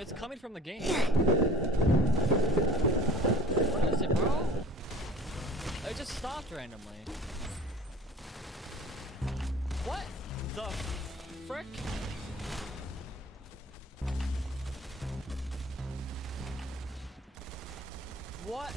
It's coming from the game. What is it, bro? It just stopped randomly. What the frick? What